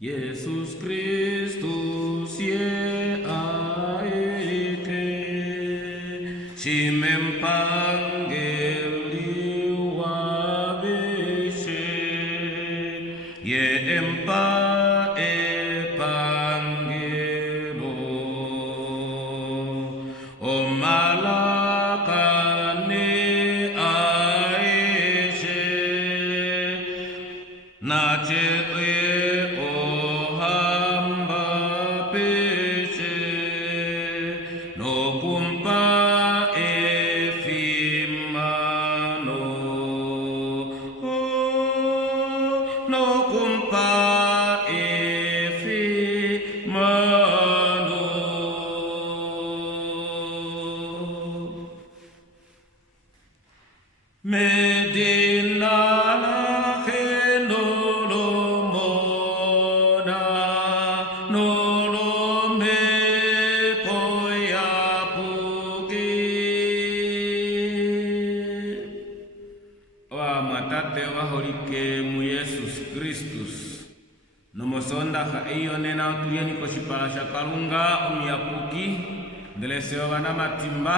Jesus Christus ye aike shimempangeli wabeshe ye empa epangelo o malakane aeshe na Nomusonda iyo nena utuyeni koshipasha kalunga umyapuki ndeleseo wana matimba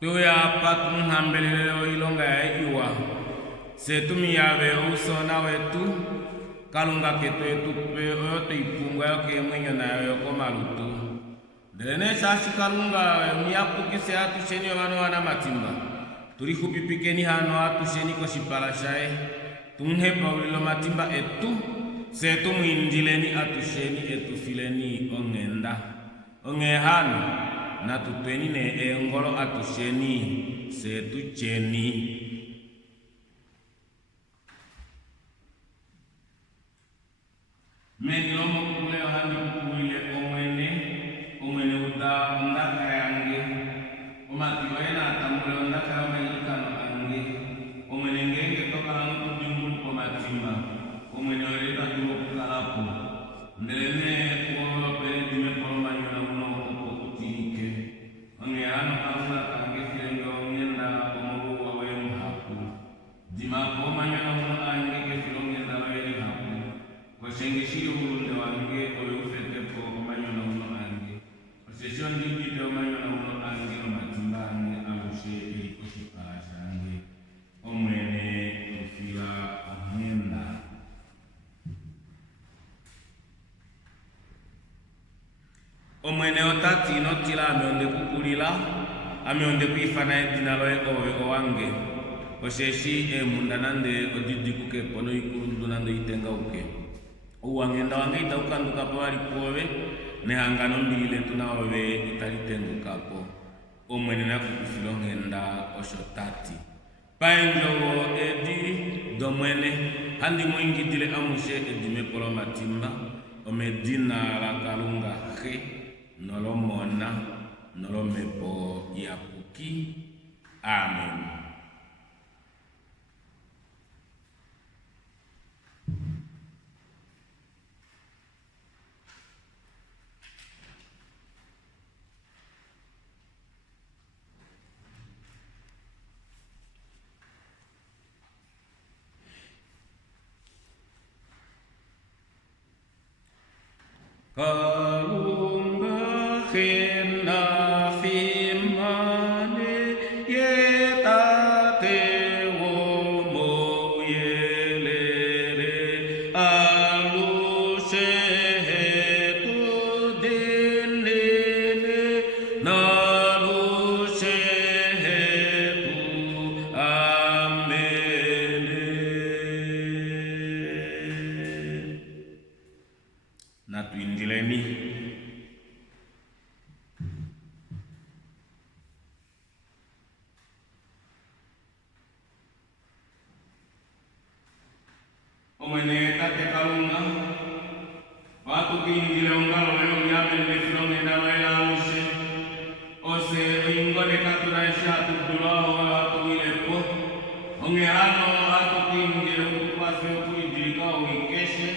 tuya patumhambeleleo ilonga ya iwa setumi yawe usona wetu kalunga ketu etupe oyote ipunga yoke mwenyo na yoko malutu ndelene shashi kalunga umyapuki se atusheni wana matimba turi hupipikeni hano atusheni koshipasha tumhepa ulilo matimba etu setu mwindileni atusheni etufileni ongenda ongehano na tutweni ne engolo atusheni setu cheni mengilomo kuleo handi kukuile omwene uda ondaka yange omatiwena atamule ondaka ya mayilikano ange omwene ngenge toka langu kwa matimba omwene oleta juo kukalapo ndelene kuwa pele dimepolo manyona uno kukutinike ongeano kalunga kange ngenda omuru wawe mhaku dimapo manyona uno angeke ngenda wawe mhaku kwa shengeshiri urunde wange owe ufetepo manyona uno ange osesyon dibide manyona uno ange o matimba ange alushe ilikoshipasha ange omwene ufila omwenda omwene otati notila amionde kukulila amionde kuifana edina loe owe owange osheshi emunda nande odidikuke pono ikurundu nande itenga uke uwangenda wange itaukanduka po wali kuowe nehangano mbile tunaowe italitengukapo omwene nakukufila ongenda oshotati paenjowo edi domwene handi mwingidile amushe edime polo matimba omedina la kalunga he nolomona nolomepo yapuki amen. Kalunga hena fimane yetate womo yelele alushe hetu dinene nalushe hetu amene natuindileni omwene tate kalunga watu kiindile ongalo leo nyamene filonge nawe laushe ose ingone katuraisha tukulaho watu ilepo ongehano watu kiindile ukupase ukuidilika uikeshe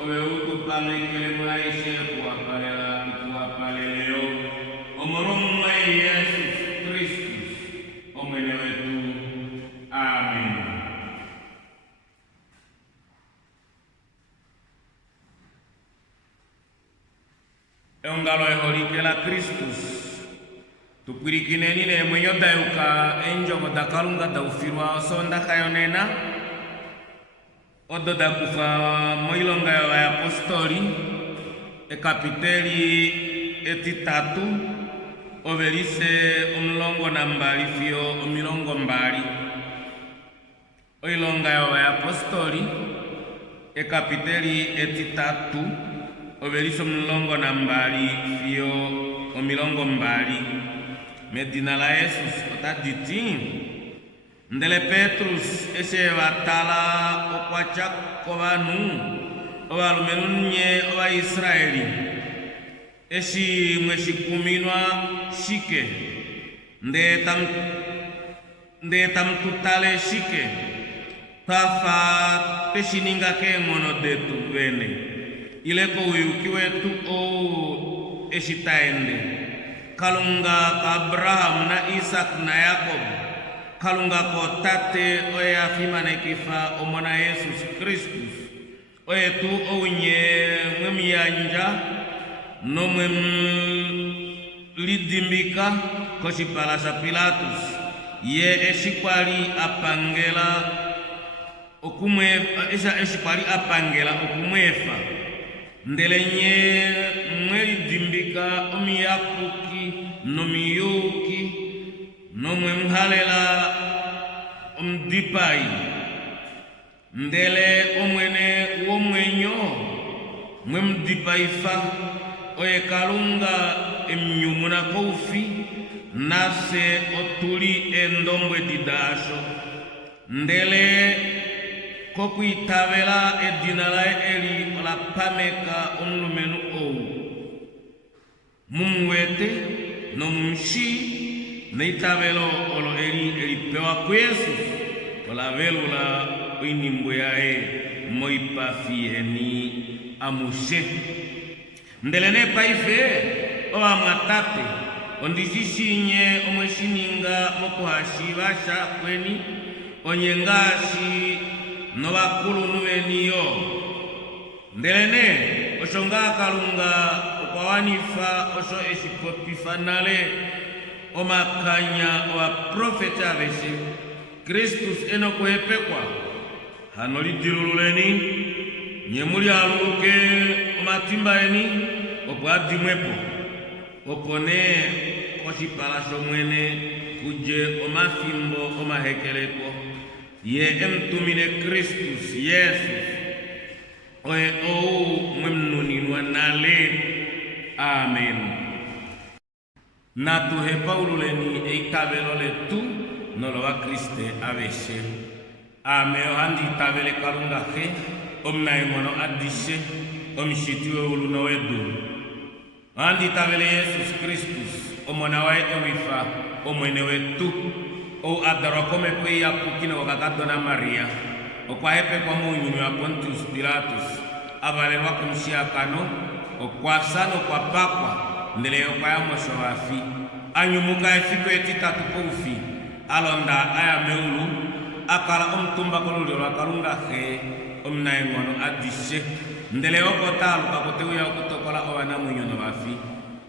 owe ukupamekele mulaishe kuwapaleleo omurumwe Yesu Kristus omwene wetu amen. Eongalo eholike la Kristus tukwirikineni ne mwenyo dayuka enjogo da kalunga da ufirwa osonda kayonena odo da kufa moilonga ya apostoli ekapiteli etitatu overise omulongo na mbali fio omilongo mbali oilonga ya apostoli ekapiteli etitatu overise omulongo na mbali fio omilongo mbali medina la Jesus otaditi ndele Petrus ese batala okwacha kobanu obalumenunye oba Israeli esi mweshikuminwa shike nde tutale shike tafa peshininga ke mono detu bene ileko uyukiwe tu o eshitaende kalunga ka Abraham na Isaac na Yakob kalunga ko tate oye afimane kifa omona Jesus Kristus oye tu ounye mwemiyanja no mwem lidimbika koshipalasa Pilatus ye eshikwali apangela okumwefa ndelenye mwelidimbika omiyakuki nomiyuki nomwemhalela omdipai ndele omwene womwenyo mwemdipaifa oye kalunga emnyumuna koufi nase otuli endombwe didasho ndele kokuitavela edina la eli olapameka omulumenu ou mumwete nomumshi neitavelo olo elipewa ku Yesu olavelula oinimbo yae moipafieni amushe ndelene paife owa mwatate ondishishinye omweshininga mokuhashivasha kweni onyengashi novakulu nuveniyo ndelene oshonga kalunga okwawanifa osho eshipopifanale omakanya owa profeta aveshe Kristus enokuhepekwa hano lidilululeni nyemuli aluluke omatimba eni opo adimwepo opo ne koshipalasho mwene kuje omafimbo omahekeleko ye emtumine Kristus Yesus oye ou mwemnuninwa nale amen natuhe paululeni eitabelo letu nolowa Kriste aveshe ame ohandi itabele kalunga he omnaimono adishe omishitiwe uluno wedu ohandi itabele Jesus Kristus omona wae ewifa omwene wetu o adarokome kwe ya pukina wakakadona Maria okwahepe kwa munyumi wa Pontius Pilatus avalelwa kumshiakano okwasano kwa pakwa ndele okwaya mosho wafi anyumuka efiko etitatu koufi alonda aya meulu akala omtumba kolulio lwa kalunga he omnaengono adishe ndele okotalu kakoteuya okutokola owana munyono wafi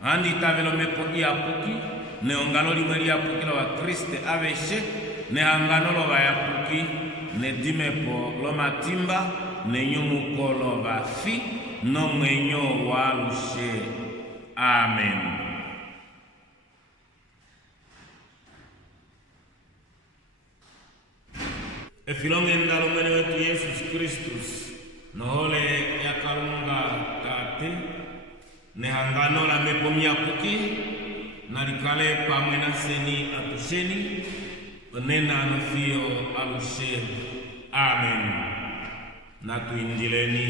handi itabelo mepo iapuki ne ongalo limwe liapukila wa Kriste aveshe ne hangano lo vayapuki ne dimepo lo matimba ne nyumuko lo vafi no mwenyo walushe amen. Efilonge ndalo mwene wetu Jesus Kristus nohole ya kalunga tate ne hangano la mepo miapuki nalikale pamwe na seni atusheni onena anofio alushe amen. Natuinjileni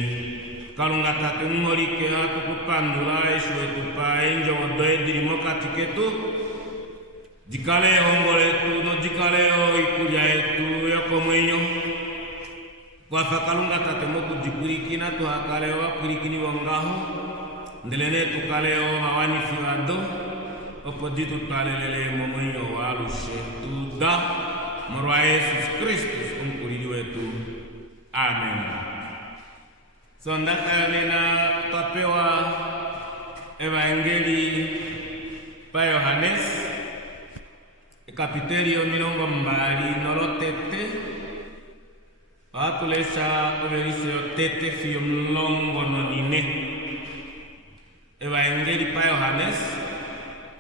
kalunga tate ngolike hatukupandula eshuwe tupa enjo wadoedilimo katiketu dikale hongoletu no dikale o ikulia etu yoko mwenyo kwa fakalunga tate moku dipurikina tuhakale wa purikini wangaho ndelene tukale o mawani fiwado opoditu talelele mwenyo walushe tuda morwa Jesus Kristus umkulili wetu amen. Sonda kayonena tapewa Evangeli pa Yohanes kapiteli milongo mbali nolotete atulesa obelisio tete fio mlongo nonine. Evangeli pa Yohanes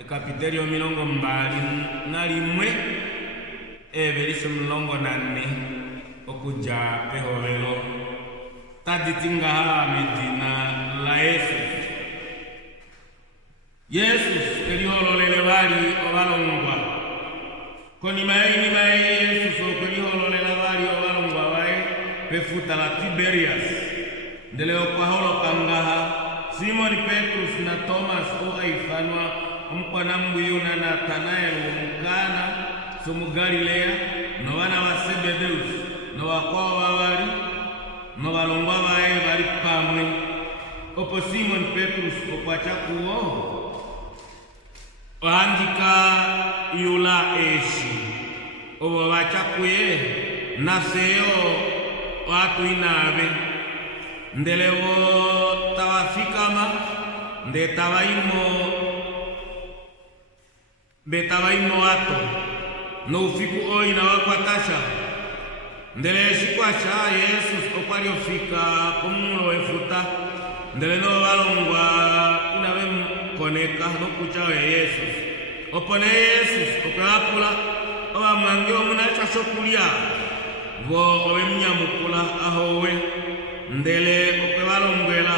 kapiteli milongo mbali nalimwe ebelisio mlongo nane okuja pehovelo taditinga medina la Yesus elihololele bali obalongwa koni mai Yesus okelihololele bali obalongwa bae pefuta la Tiberias ndele okwaholo kangaha Simon Petrus na Thomas oaifanwa umkwana mbuyuna na Nathanael umukana sumu Galilea no wana wa Zebedeus no wakwa wabali no balongwa bae bali pamwe opo Simon Petrus okwacha kuo Andika yula eshi obo bachakuye naseo watu inabe ndelewo tawafikama nde tawaimo ato no ufiku oi na wakwatasha ndele shikwasha Yesus okwaliofika kumulo efuta ndele no balongwa inabe koneka no kuchawe Yesus opone Yesus okwapula oba mwange omunacha shokulia bo obemnyamukula ahowe ndele okwebalongwela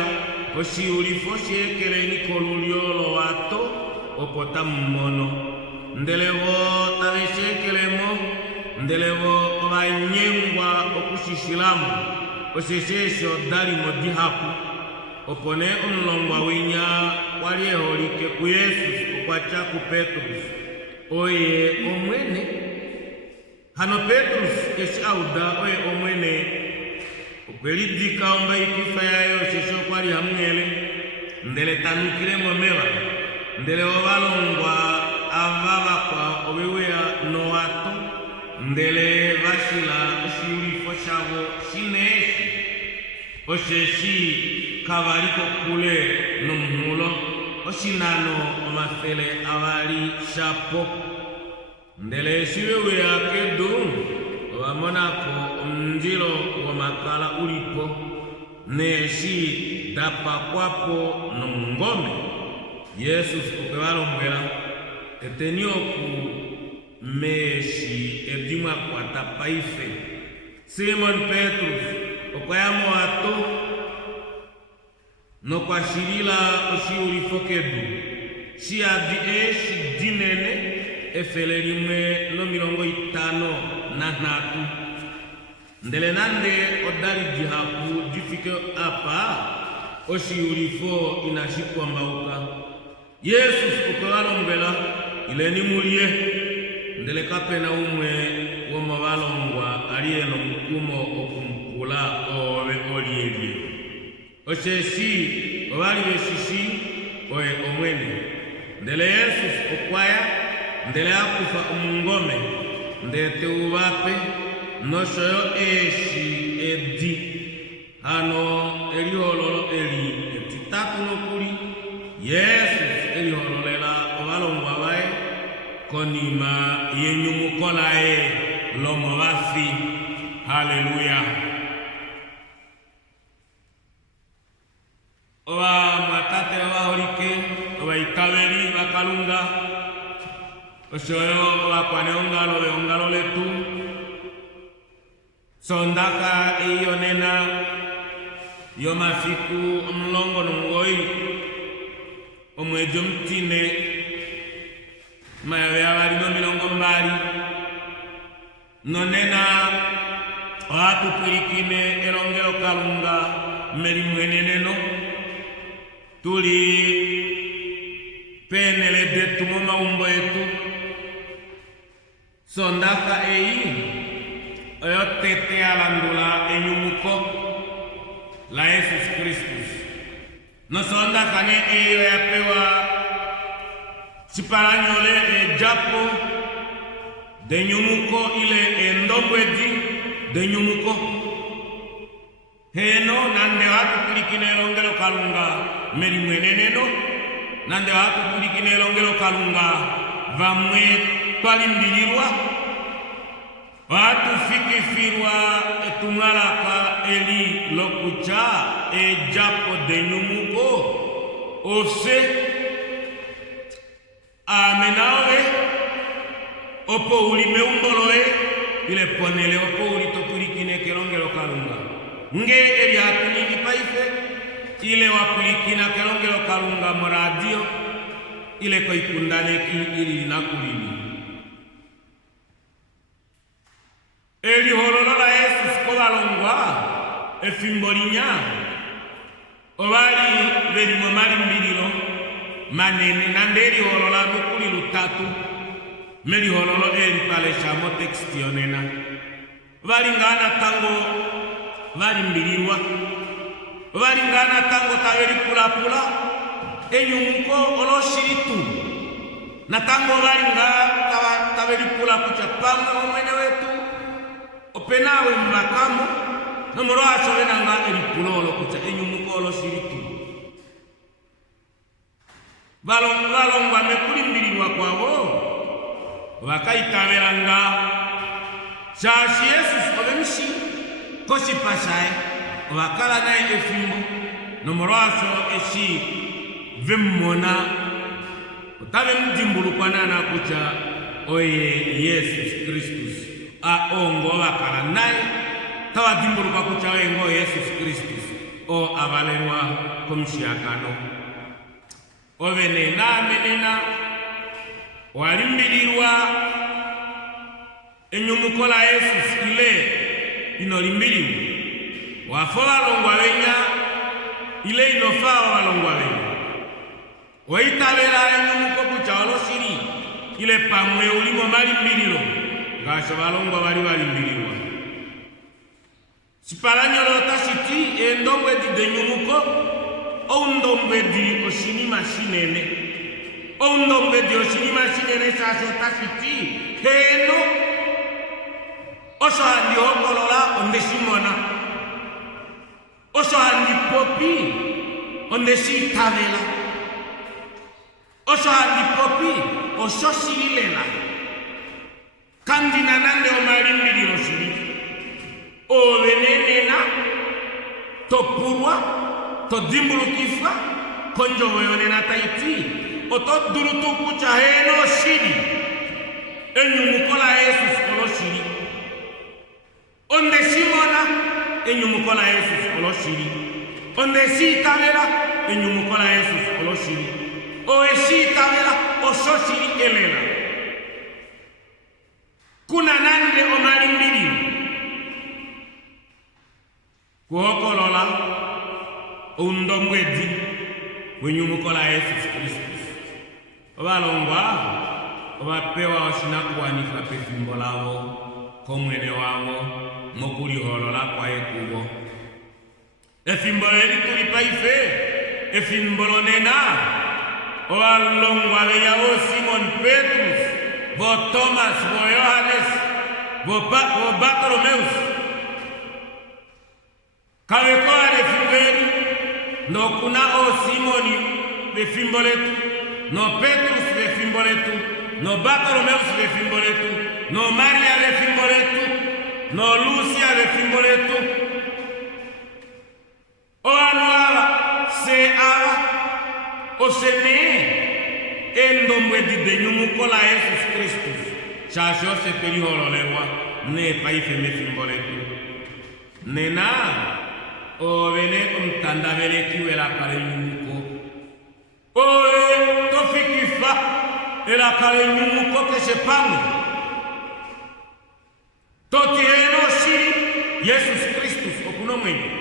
oshiulifo shiekele nikoluliolo wato opota mmono ndele bo tabeshekelemo ndele bo obanyengwa okushishilamu oseshesho dalimo dihapu opone omulongwa winya walieholike ku Yesus okwacha ku Petrus oye omwene hano Petrus eshi auda oye omwene okwelidika omba ikifa yayo shesho kwali hamwele ndele tanukile momeba ndele obalongwa avava kwa obeweya noato ndele bashila oshiulifo shabo shineshi osheshi kabaliko kule numulo oshinano omafele abali shapo ndele shiwewe yake du wamonako omnjilo wa makala ulipo neshi dapa kwapo nungome Yesus ukebalongwela etenioku meshi edimwa kwa tapaife Simon Petrus okwayamo ato no kwa shirila oshiulifokedu shiadi dinene efelelime no 50 na natu ndele nande odari jihapu jifike apa oshiulifo inashikwa mbauka Yesus ukwalongwela ileni mulie ndele kapena umwe womabalongwa alieno mkumo okumkula owe olielie osheshi obali beshishi oye omwene ndele Yesus okwaya ndele akufa umungome ndete ubape noshoyo eshi edi hano elihololo eli etitatu nokuli Yesus elihololela obalongwa bae konima yenyumukolae lomo bafi. Haleluya. Oba matate oba holike oba ikabeli bakalunga oshoyo oba kwane ongalo letu sondaka iyonena yomafiku omulongo nungoi omwejo mtine mayawe abali no milongo mbali nonena watu kurikine elongelo kalunga meri mweneneno tuli penele detu mo maumbo yetu sondaka oyo tete alandula enyumuko la Jesus Christus no sondaka ne eyo yapewa siparanyole japo de nyumuko ile endombweji de nyumuko heno nande watu kulikine elongelo kalunga meri mweneneno nande watu kulikine longelo kalunga vamwe twalimbilirwa watu fikifirwa etungalaka eli lokucha ejapo denyumuko ose amenawe opo ulime umboloe ile ponele opo ulitopulikine kelongelo kalunga nge eli hatunini paife ile wapulikina kelongelo kalunga moradio ile koikundaneki ili linakulini eli hololola Yesu skobalongwa efimbolinya obali velimo malimbililo manene nandeli holola nukuli lutatu meli hololo eli pale shamo teksti yonena valingana tango valimbilirwa valingana tango taveli pula enyumuko oloshiritu na tango valinga taveli pula kucha pamwe mwene wetu openawe mbakamo nomoro asovenanga elipulolo kucha enyumuko oloshiritu valongwa mekulimbilirwa kwavo vakaitavelanga shashi Yesu ovemshi koshipashae vakala naye efimbo nomoro aso eshi vemmona otave mjimbulukwanana kucha oye Yesus Kristus aongo vakala naye tawa dimbuluka kucha oye ngo Yesus Kristus o avalerwa komshiakano ovenena menena walimbilirwa enyumukola Yesus ile inolimbiliwa wafo valongwa venya ile inofa valongwa venya waitavela enyumuko kucha oloshiri ile pamwe ulimo malimbililo ngasho valongwa vali valimbilirwa sipalanyolota shiti endombwe di denyumuko oundombwe di oshinima shinene oundombwe di oshinima shinene shasho tashiti heno oso handi hokolola onde shimona oso handi popi onde shitavela oso handi popi oso shirilela kandina nande omalimbililo shiri ovenenena topurwa todimbulukifwa konjovoyonena taiti otodulutu kucha heno shiri enyumukola Yesus oloshiri onde shimona enyumukola Yesus oloshiri onde shitavela enyumukola Yesus oloshiri o eshitavela ososhiri elela kuna nande omalimbililo kuokolola undombwedi wenyumukola Yesus Kristus ovalongwa ovapewa oshinakuwanifwa pefimbo lavo komwene wavo mokuliholola kwaye kuvo efimbo leli tuli paife efimbo lonena ovalongwa venya vo Simon Petrus vo Thomas vo Yohanes vo Bartolomeus kavekoa lefimbeli no kuna o Simoni vefimbo letu no Petrus vefimbo letu no Bartolomeus vefimbo letu no Maria vefimbo letu no Lucia vefimbo letu o anuala se ala o sene endombwe di denyumukola Yesus Kristus shasho se pelihololewa ne paife mefimbo letu nena ovene umtandavelekiwe la kale nyumuko oe tofikifa ela kale nyumuko keshepamu totieno shiri Yesus Kristus okuno mwenye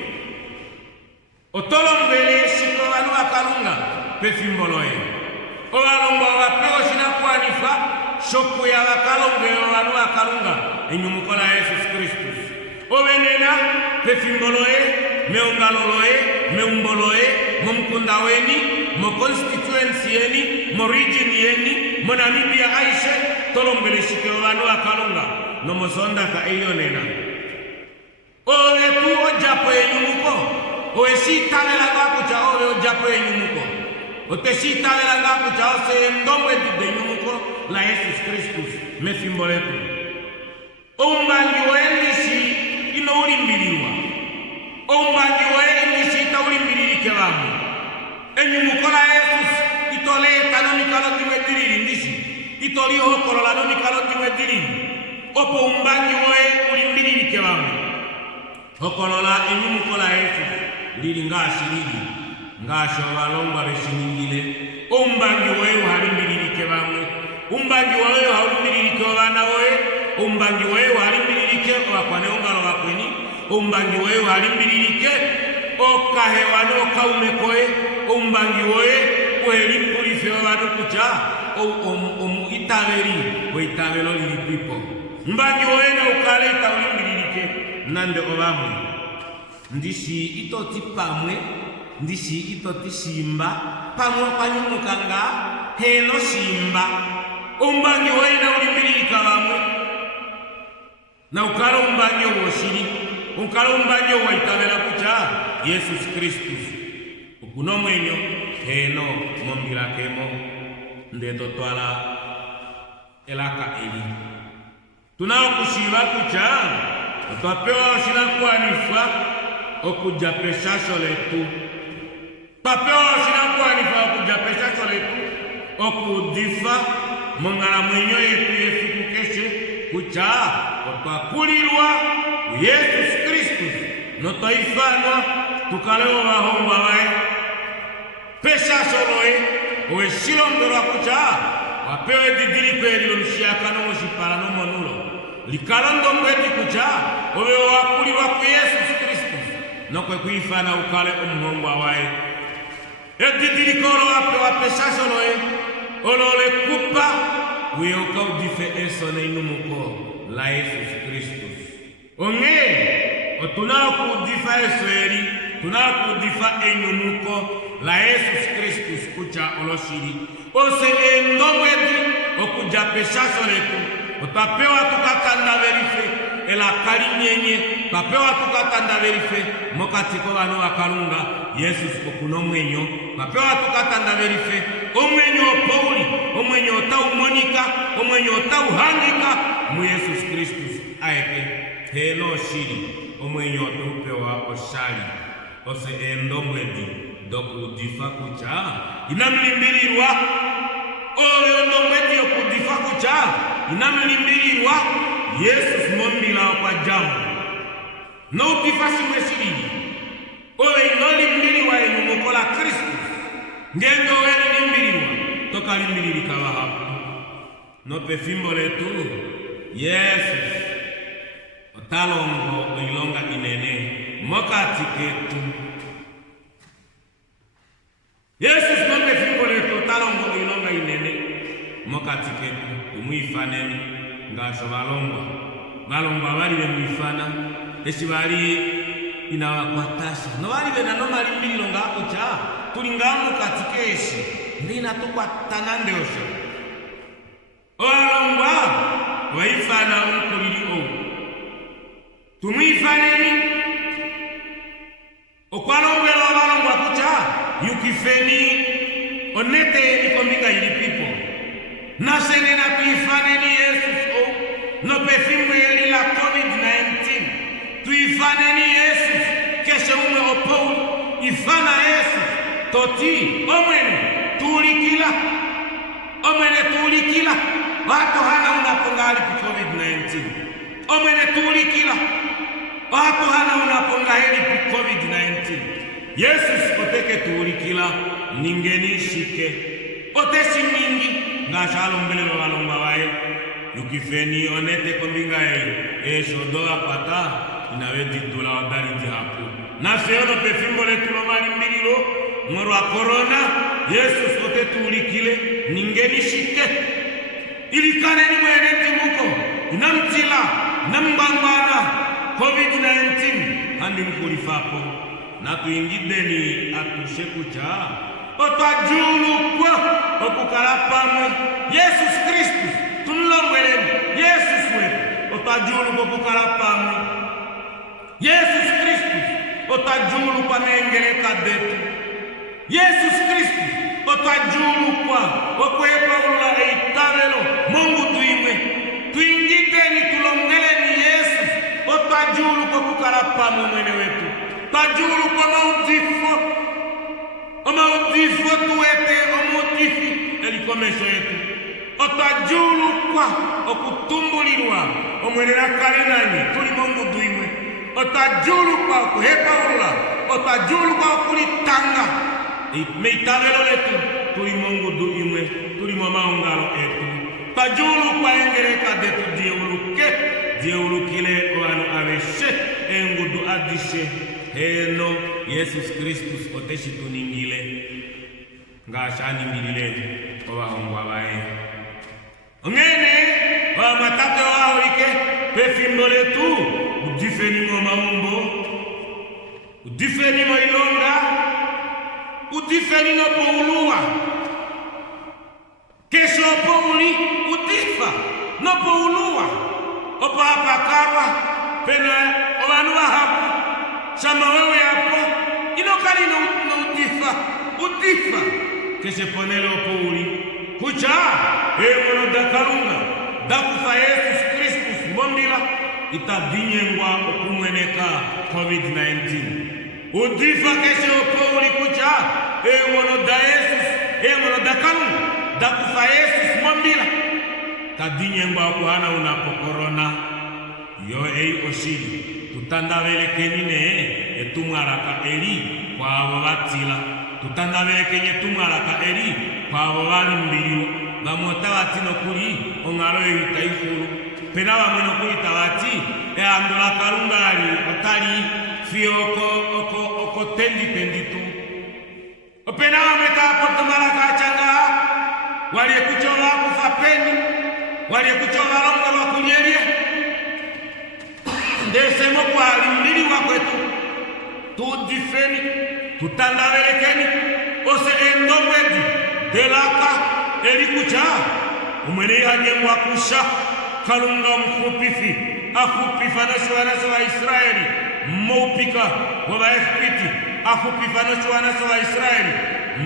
otolombele shiko vanu akalunga pefimboloe ovalongo wapeo shinakuanifa shoku ya wakalongelo vanu akalunga enyumukola Yesus Kristus ovenena pefimboloe meungaloloe meumboloe momkundaweni mo constituency yeni mo region yeni mo Namibia aishe tolombele shikeo vanu akalunga no mosonda ka iyonena owe tu ojapo enyumuko owe shitavela kwakucha owe ojapo enyumuko oteshita velanga kucha ose ndomwe de nyumuko la Jesus Christus mefimbo letu ombangi wendisi ino ulimbiliwa ombangi wendisi ta ulimbilike bamu enyumuko la Jesus itoleta no mikalo tiwediri ndisi itoli hokolola no mikalo tiwediri opo umbangi ulimbilike bamu hokolola enyumuko la Jesus lili ngashiridi ngasho balongwa beshiningile umbangi wewe halimbilike bamwe umbangi wewe halimbilike bana wewe umbangi wewe halimbilike bakwane ongalo bakweni umbangi wewe halimbilike okahewa no kaumekoe umbangi wewe kweli purifiwa badu kucha itaberi we itabelo lili pipo umbangi wewe na ukaleta ulimbilike nande obamwe ndishi itoti pamwe ndishi itoti simba pamwe panyumukanga helo simba umbangi waina ulimbilika bamwe na ukalo umbangi woshiri ukalo umbangi waitabela kucha Jesus Christus ukuno mwenyo heno mombila kemo ndeto twala elaka eli tunao kushiba kucha twapewa oshina kuanifa okuja pesasho letu papewa oshina kuanifa okuja pesasho letu okudifa mongala mwenyo yetu yefikukeshe kucha otwakulilwa Yesus Kristus notoifanwa tukaleo bahomba bae pesasho loe oeshilongerwa kucha wapewe didiriko elilo mshiaka no moshipala no monulo likalondo mweti kucha owe wakulilwa ku Yesus Kristus nokwe kuifana ukale umuhongwa wae edidirikolo wapewa pesasho loe olole kupa wiyeuka udife eso na inumuko la Yesus Kristus onge otunao kudifa eso eri tunao kudifa inumuko la Yesus Kristus kucha oloshiri ose endomweti okuja pesasho letu utapewa tukatanda verife ela kalinyenye tapewa tukatanda verife mokatiko bano bakalunga Yesus okuno mwenyo tapewa tukatanda verife omwenyo Pauli omwenyo taumonika omwenyo tauhandika mu Yesus Kristus aeke helo shiri omwenyo tupewa oshali ose endomwedi dokudifa kucha inamlimbilirwa oyo ndomwedi okudifa kucha inamlimbilirwa Yesus mombila kwa jamu no kifasi mwesiri oyo inolimbiliwa enyumukola Kristus ngendo weli limbiliwa toka limbilirika wahapu no pefimbo letu Yesus otalongo oilonga inene mokati ketu Yesus no pefimbo letu otalongo oilonga inene mokati ketu umuifaneni ngasho balongwa bali bemifana esi bali inawakwatasha no bali bena no malimbililo ngakucha tulingamu katikeshi ndina tukwatana ndeosho olongwa waifana umkulili o tumwifaneni okwalongwela balongwa kucha yukifeni onete ikombinga ilipipo nasenena tuifaneni Yesus no pefimbo yeli la COVID-19 tuifaneni Yesus keshe umwe o Paul ifana Yesus toti omwene tulikila watu hana unapongali pi COVID-19 omwene tulikila watu hana unapongali pi COVID-19 Yesus oteke tulikila ningeni shike oteshi mingi ngashalo mbelelo balongwa bae yukifeni onete kombinga esho doa pata inawedi dola wadali dihapu na seono pefimbo letu no malimbililo moro wa corona Yesus ote tulikile ningeni shike ilikane ni mweneti muko inamtila nambangwana COVID-19 handi mkulifapo na tuingideni atushe kucha otajulu kwa okukalapamwe Yesus Kristus tunlongweleni Yesus wetu otajulu kwa okukalapamwe Yesus Kristus otajulu kwa nengeleka detu Yesus Kristus otwajulukwa okwepaulula eitabelo Mungu tuimwe tuingiteni tulongeleni Yesu otwajulukwa kukala pamwe mwene wetu twajulukwa omaudifo tuwete omutifi elikomesho yetu otwajulukwa okutumbulirwa omwene nakale nanyi tuli Mungu tuimwe otwajulukwa okuhepaulula otwajulukwa okulitanga meitabelo letu tuli Mungu tuimwe tuli maungalo etu twajulukwa engereka detu diewulukile wanu aveshe engudu adishe heno Yesus Kristus oteshituningile ngashaningilile obahungu abaye ngene wamatate wahulike pefimbo letu udifenimo maumbo udifenimo ilonga udifenimo pouluwa kesho pouli udifa no pouluwa opa apakarwa pena obanuwa hapo sama wewe hapo inokali no udifa keshe ponele opouli kucha emono dakalunga dakufa Yesus Kristus mombila itadinyengwa okumweneka COVID-19 udifa keshe opouli kucha emono da Yesus emono dakalunga dakufa Yesus mombila tadinyengwa okuhana unapo corona yo oshili tutandabelekenine etumwaraka eli kwabo batila tutandabelekenye tumwaraka eli kwabo balimbiliwa bamota bati nokuli ongalo eyitaifulu pena bamwe nokuli tabati eandula kalungali otali fioko oko tenditu opena bamwe tapotomaraka achanga wali ekuchola kufa peni wali ekuchola longa lwakunyerie ndesemo kwalimbiliwa kwetu tudifeni tutandabelekeni ose endomwedi delaka elikucha umwene ihanyengwa kusha kalunga mkupifi akupifa nasho wa Israeli moupika waba FPT akupifa nasho wa Israeli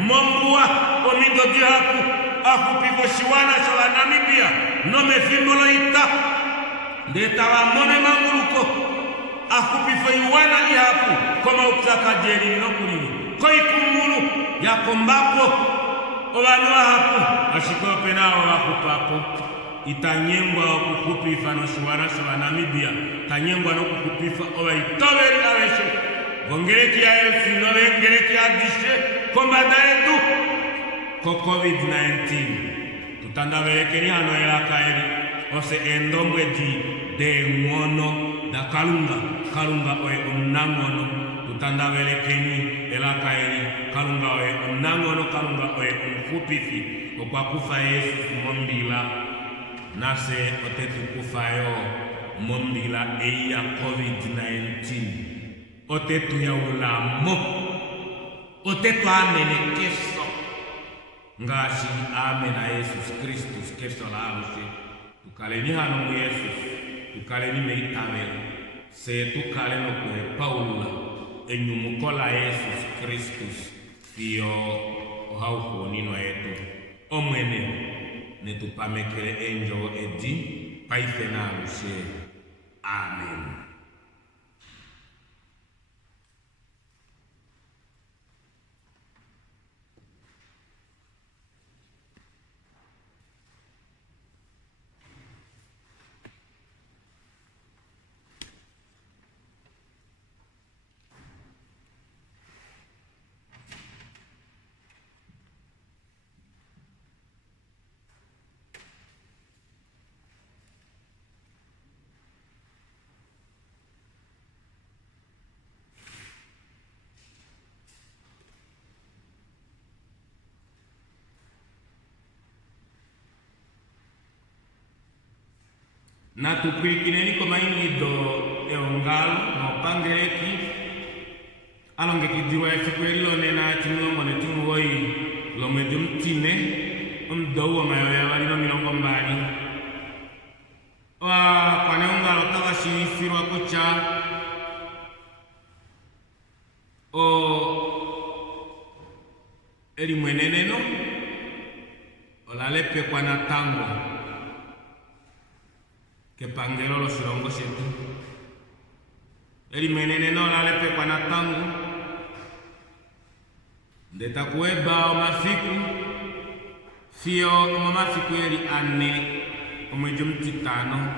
mombua omidodi haku akupifo shiwana shola Namibia nome fimbolo ita ndetawa mone manguluko akupifo iwana ihaku koma uksaka jeri nokulini koi kumulu yakombapo obanua hapu ashikope nao wakupapo itanyengwa okukupifa no shiwana shola Namibia tanyengwa no kukupifa oba itoberi aveshe vongereki ya elsi novengereki ya dishe kombada etu ko COVID-19 tutandabelekeni hano elakaeli ose endombwe de ngono da kalunga oe omnangono tutandabelekeni elakaeli kalunga oe omnangono kalunga oe omkupifi okwakufa Yesu mombila nase otetu kufayo mombila eya COVID-19 otetu ya ulamo otetu amenekeso ngashi amena Yesus Kristus keso lause tukaleni hano mu Yesus tukaleni meitabelo se tukale no kwe Paula enyumukola Yesus Kristus iyo ohauko nino yetu omwene netupamekele enjo edi paifena lushe amen. Na tukuikineni komaini do eongal no pangereki alonge kidiwa efikweli lone na chimulongo ne timuwoi lomedum tine mdowo mayo ya wali no milongo mbali wa kwane ongalo tawashi firwa kucha o eli mweneneno alepekwa na tango kepangelo lo shilongo shetu elimenene nola alepekwa na tango ndetakuweba omafiku fio omafiku eli ane omwezi omutitano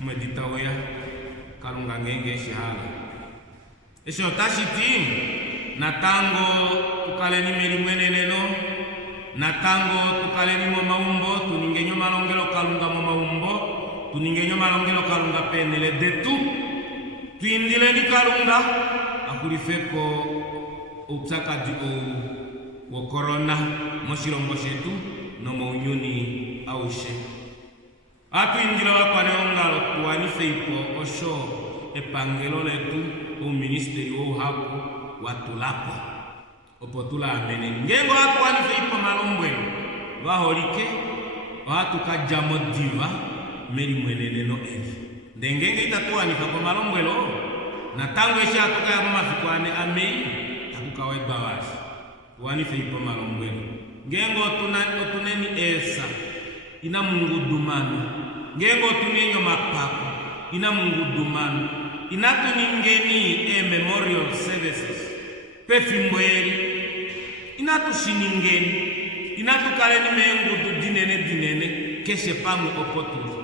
omwezi taweya kalunga ngenge shihala esho tashiti natango tukaleni melimweneneno natango tukaleni mo maumbo tuningenyo malongelo kalunga mo maumbo tuningenyo malongelo kalunga penele detu tuindileni kalunga akulifeko utsakadi wo corona moshilongo shetu no mounyuni aushe atuindila wakwane ongalo tuwanife ipo osho epangelo letu uministeri wouhaku watulapo opo tulamene ngengo atuwanife ipo malombwelo waholike watukajamo diva melimweneneno eli ndengenge itatuwanifa po malombwelo natango eshe atukayamo mafikwane amei takukawedwa wasi tuwanife ipo malombwelo ngengo otuneni esa ina mungudumano ngengo tunenyo mapako ina mungudumano inatuningeni memorial services pefimbweli inatushiningeni inatukaleni mengudu dinene keshe pamu opotu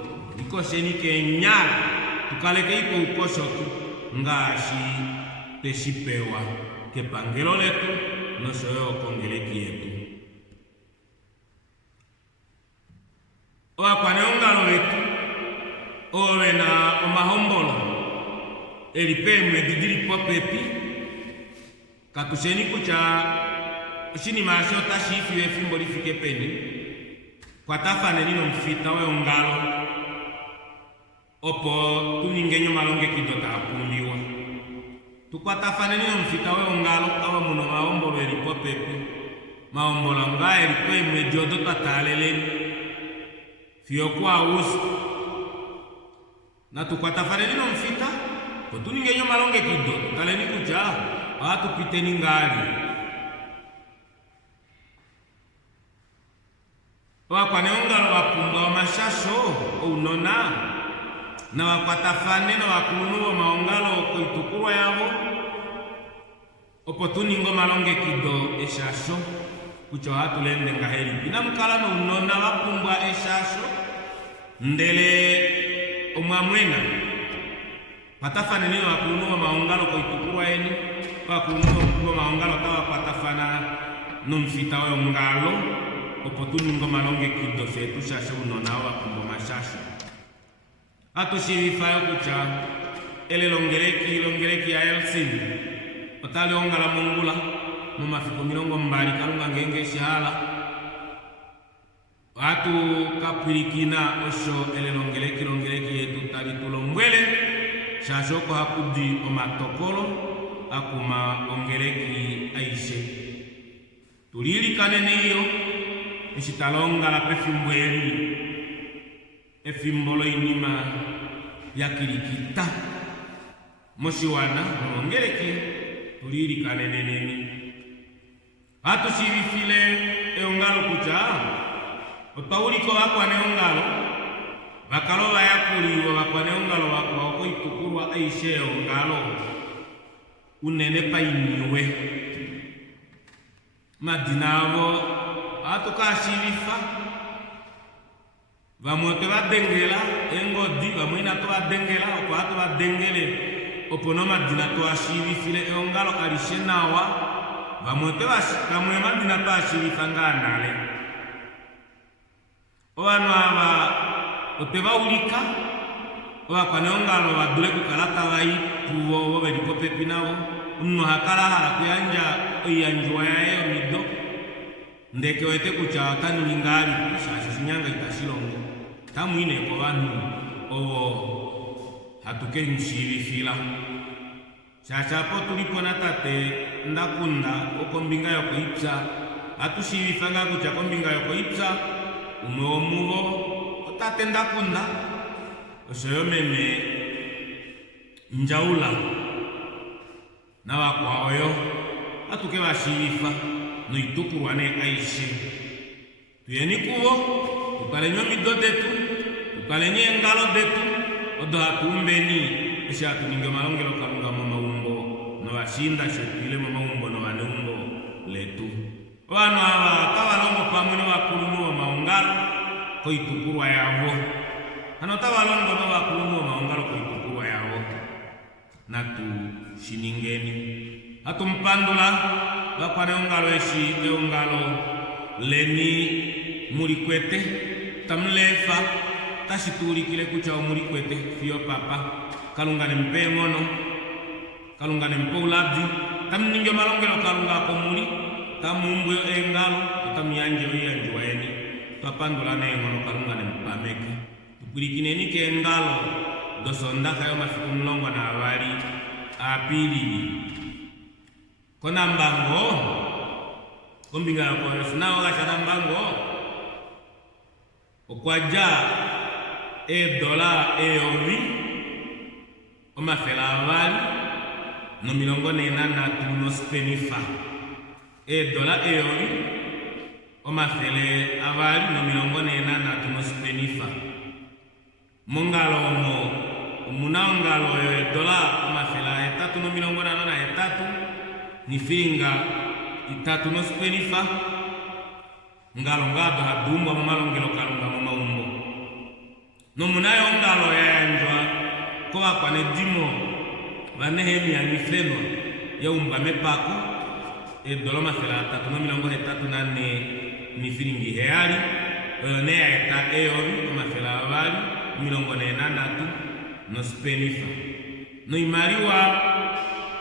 ikosheni kenyala tukaleke iko ukoshotu ngashi teshipewa kepangelo letu nosoyo kongeleki yetu wakwane ongalo letu owe na omahombolo elipemwe didilipo pepi katusheni kucha shinima asho tashifiwe fimbo lifike pene kwa tafane nino mfita we ongalo opo tuningenyo malonge kidota akumbiwa tukwatafane nino mfita we ongalo awa muno mahombolo elipo pepi mahombolo nga elipemwe jodo tataleleni fiokwa usu na tukwatafane nino mfita tuningenyo malonge kidota taleni kucha watu piteni ngali wakwane ongalo wapunga wamashasho unona na wakwatafane na wakulunuwa maongalo koitukurwa yabo opo tuningo malonge kido eshasho kucho hatu lende ngaheli ina mkala no unona wapunga eshasho ndele umamwena patafane nino wakulunuwa maongalo koitukurwa eni wakulunuwa maongalo tawa patafana numfita we ongalo opo tuningo malonge kido fetu shasho unona wapunga mashasho atushirifayo kucha ele longereki ya Helsinki otali ongala mongula mu mafiko milongo mbali kalunga ngenge shihala watu kapirikina osho ele longereki yetu tali tulombwele shashoko hakudi omatokolo akuma ongereki aishe tulili kanene iyo ishitalonga la pefimbweli efimbolo inima yakirikita moshiwana ongereki tulili kaneneneni atushirifile eongalo kucha otauliko wakwane ongalo bakaloba yakuliwa bakwane ongalo wako itukurwa aishe ongalo unene painiwe madinavo atukashirifa vamwe tevadengela engodi vamwe ina tovadengela opo atovadengele opo no madina toashirifile eongalo alishe nawa vamwe madina toashirifa nganale ovanu ava otevaulika ovakwane ongalo vadule kukalata vaipuvo vo velipo pepi navo uno hakala hala kuyanja iyanjuwa yaye omido ndeke wete kucha taningali shashi shinyanga itashilongo tamwine ko bantu owo hatuke nshirifila shasha po tulipo na tate ndakunda okombinga yoko ipsa atushirifanga kucha kombinga yoko ipsa umomugo otate ndakunda oshoyo meme njaula na wakwaoyo atuke bashirifa no itukurwane aishe tuyeni kuwo tukalenyo mido detu tukalenye engalo detu odo hatumbeni esha hatuninge malongelo kalunga maumbo no washinda shekile maumbo no waneumbo letu wano aba tabalongo pamwe no bakulumu wa maungalo koitukurwa yabo ano tabalongo no bakulumu wa maungalo koitukurwa yabo natu shiningeni atumpandula bakwane ungalo eshi eungalo leni murikwete tamlefa tashiturikile kucha murikwete fiyo papa kalungane mpengono kalungane mpolabdi tamninge malongelo kalunga ko muri tamumbwe engalo tamyanje oyanjwa eni twapandula nengono kalungane mpameke tupurikineni ke engalo dosonda kayo mafiku mlongo na abali apili kona mbango kombinga ya kwa sunawa gachana mbango okwaja $1 eovi omafela abali no milongo nena na tuno spenifa $1 eovi omafele abali no milongo nena na tuno spenifa mungalo mo umunangalo $1 omafela 3 no milongo na 3 ni filinga 3 no spenifa ngalo ngado hadumba mamalongelo kalunga maumbo no munayo ngalo yanjwa ko akwane dimo banehemi ya mifeno ya umbame pako $1 mafela 3 no milongo 3 ni filingi heali ne ya eta eovi mafela abali milongo 8 no spenifa no imaliwa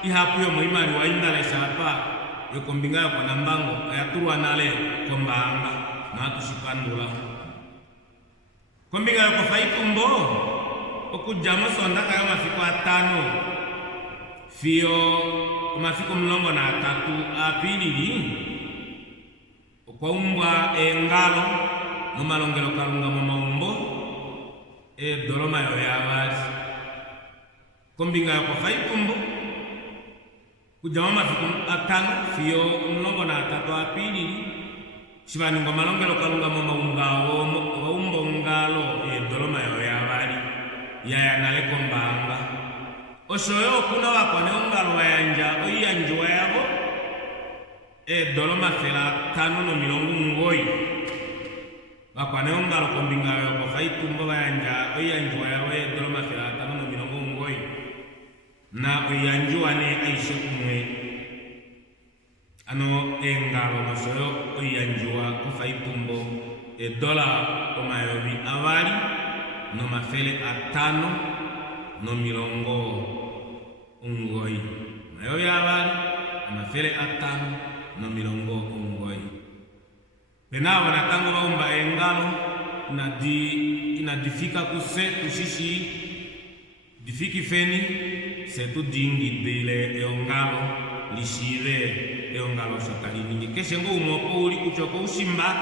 ihapuyo mo imaliwa indale shapa yokombinga yo kwa mbango ayaturwa nale kombanga na tushipandula kombinga yo kofaitumbo okujamo sonda kayo mafiko 5 fiyo mafiko mlongo na 3 apilili okwa engalo no malongelo kalunga mo maumbo $1 mayo yabasi kombinga yo kofaitumbo kujama mafiku 5 fiyo mlongo na 3 apili shibani ngo malongelo kalunga mo maungawo maumbo ngalo $1 mayo yabali yaya nale kombanga oshoyo kuna wakone ungalo wayanja oyanjwa yabo $1 mafela 5 no milongo ngoi wakwane ungalo kombinga yo kofaitumbo wayanja oyanjwa yabo $1 mafela 5 no milongo ngoi na oyanjwa ne aisha kumwe ano engalo masoyo oyanjwa kofaitumbo $1 omayovi abali no mafele 5 no milongo ngoi mayovi abali mafele 5 no milongo ngoi pena wana tango baumba engalo inadifika kuse kushishi difiki feni setu dingi dile eongalo lishire eongalo shakalini keshengo umopo uli kuchoko ushimba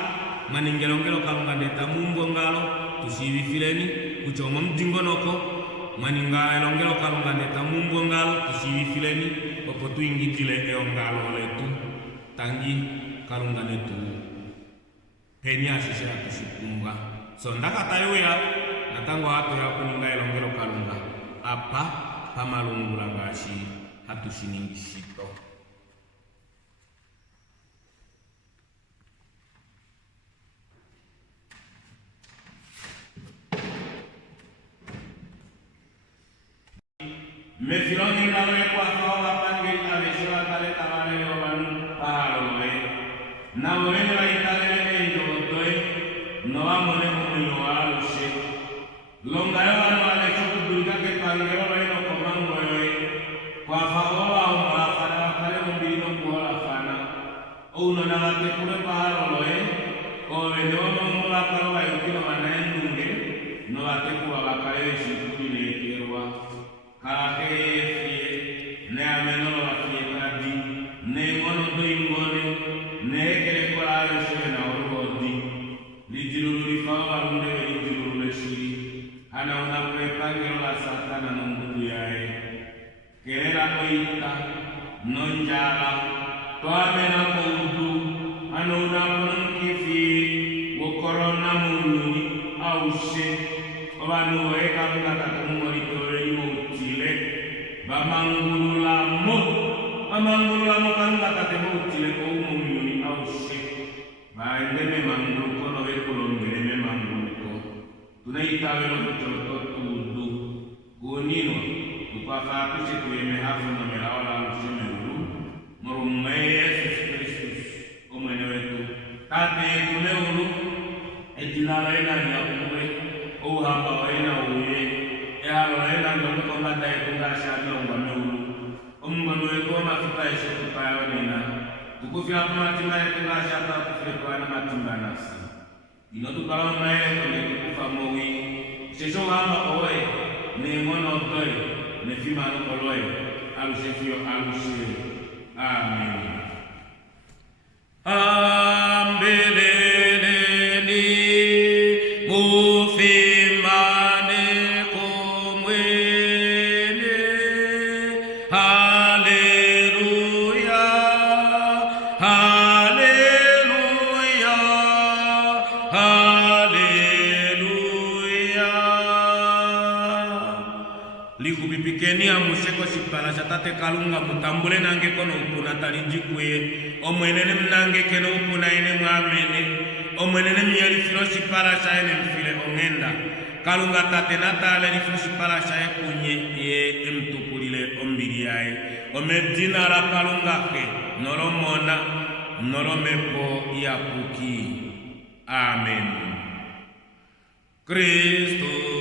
maningelongelo kalunga ndeta mumbo ngalo tushivi fileni kuchomo mdingonoko maninga elongelo kalunga ndeta mumbo ngalo tushivi fileni opotu ingitile eongalo letu tangi kalunga netu penya shishira tushipunga so ndakata yoya natango hato ya kuninga elongelo kalunga apa pamalungula ngashi hatushiningishito mefilongi nawe kwa kawa pange aveshwa kale tabale wanu pahalowe na wene wa itale enjo toy no amone mo alushe longa yo anu alesho kudulika ke pange wa kwa faola umafana wakale mbino kuola fana uno na wate kule pahalo loe o wende wa mula kalo wa yukino manayendunge no wate kuwa wakale shikudi nekerwa kake fie ne amenolo wafie kadi ne ngono doingone ne kele kwa ayo shewe na urodi lijilulu lifawa runde we lijilulu leshuri hana unapepangelo la satana na mbudu yae kerela oita nonjala toame na koudu ano una kononkifi Obanu eka mkata kumori tore imo chile bamangululamo kanga tatemo chile ko umumi aushe baendeme mangulu kono vekulongere me mangulu ko tunaitawe no kuchoto tudu gunino tukafapishe tuyeme hafu na melawala usheme ulu morumme Yesus Kristus omwene wetu tate tume ulu ejinala ina nyakuwe uhamba waina uye ehalo waina ndono komanda yetunga shabilongwa meulu omungono wetu wamafuta esho tupayo nina tukufila kumatimba yetunga shata kufile kwa na matimba nasi ino tukala umaele kone tukufa mowi shesho uhamba owe ne ngono otoe ne fimano koloe alushe fio alushe amen. Likubipikeni amusheko shipala shatate kalunga mutambule nange kono upuna talijikuye omwenene mnange keno upuna ine mwamene omwenene miyeli filo shipala shaene mfile ongenda kalunga tate natale lifilo shipala shae kunye ye emtukulile ombili yae omedina la kalunga ke nolomona nolomepo yakuki amen. Christus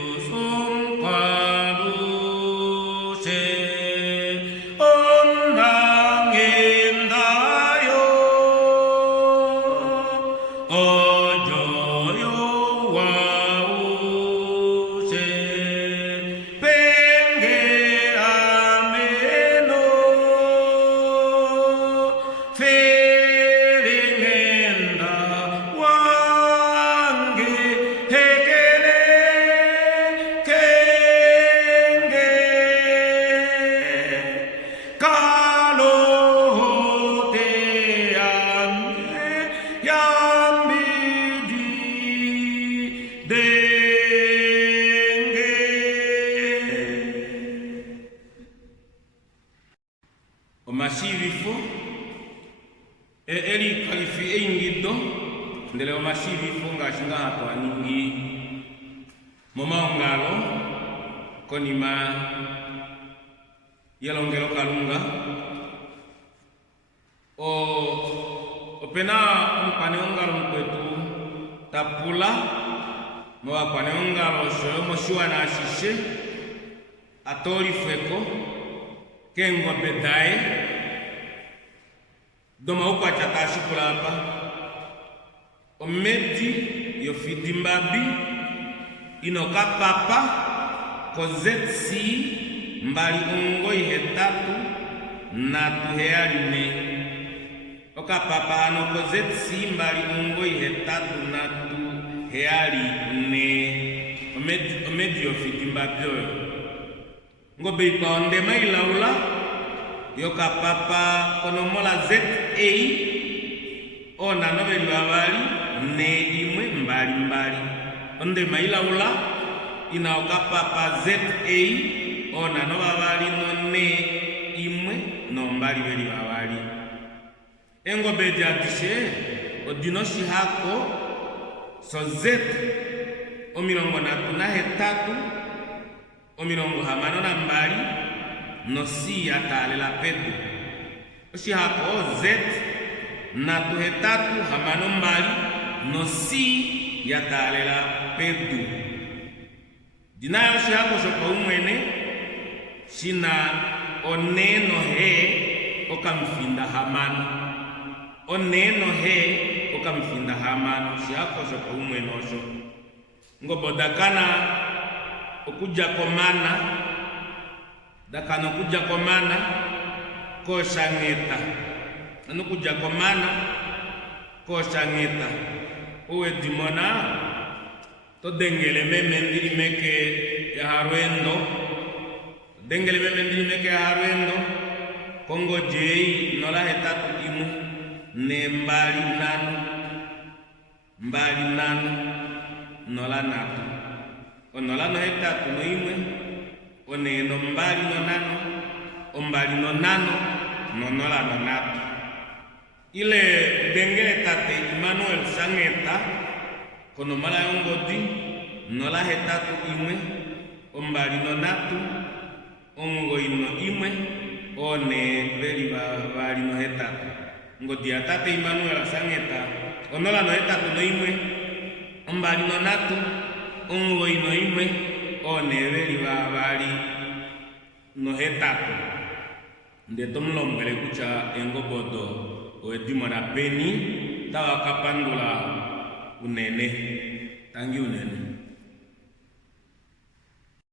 omashirifo eli kalifi eingido ndele omashirifo ngashinga hapo aningi momaongalo konima yelongelo kalunga opena mpane ongalo mkwetu tapula mwa pane ongalo shoyo moshuwa na ashishe atoli fweko kengo bedae doma uko achatashi kulapa omedi yofidimbabi inoka papa kozetsi mbali ungoi hetatu na tuhealine oka papa hano kozetsi mbali ungoi hetatu na tuhealine omedi yofidimbabi oyo ngobe itonde mailaula yoka papa konomola ZA ona noveli wawali ne imwe mbali mbali onde mailaula inaoka papa ZA ona novawali no ne imwe no mbali veli wawali engobe jatishe odinoshi hako so Z omirongo na hetatu omirongo hamano na mbali no si yatalela pedu oshi hako Z na tuhetatu hamano mbali no si yatalela pedu dinayo oshi hako shoka umwene shina oneno he okamfinda hamano oneno he okamfinda hamano shi hako shoka umwene osho ngobodakana okuja komana dakano kuja komana ko shangeta nanu kuja komana ko shangeta uwe dimona to dengele memendiri meke ya harwendo dengele memendiri meke ya harwendo kongo jei nola hetatu imu ne mbali nanu nola natu onola no hetatu no imwe one no mbali no nano ombali no nano nonola no natu ile dengele tate Emmanuel Sangeta kono mala yongodi nola hetatu imwe ombali no natu omugoi no imwe one veli bali no hetatu ngodi atate Emmanuel Sangeta onola no hetatu no imwe ombali no natu omugoi no imwe one veli bali no hetatu ndeto mlombele kucha engobodo oedimora beni tawa kapandula unene tangi unene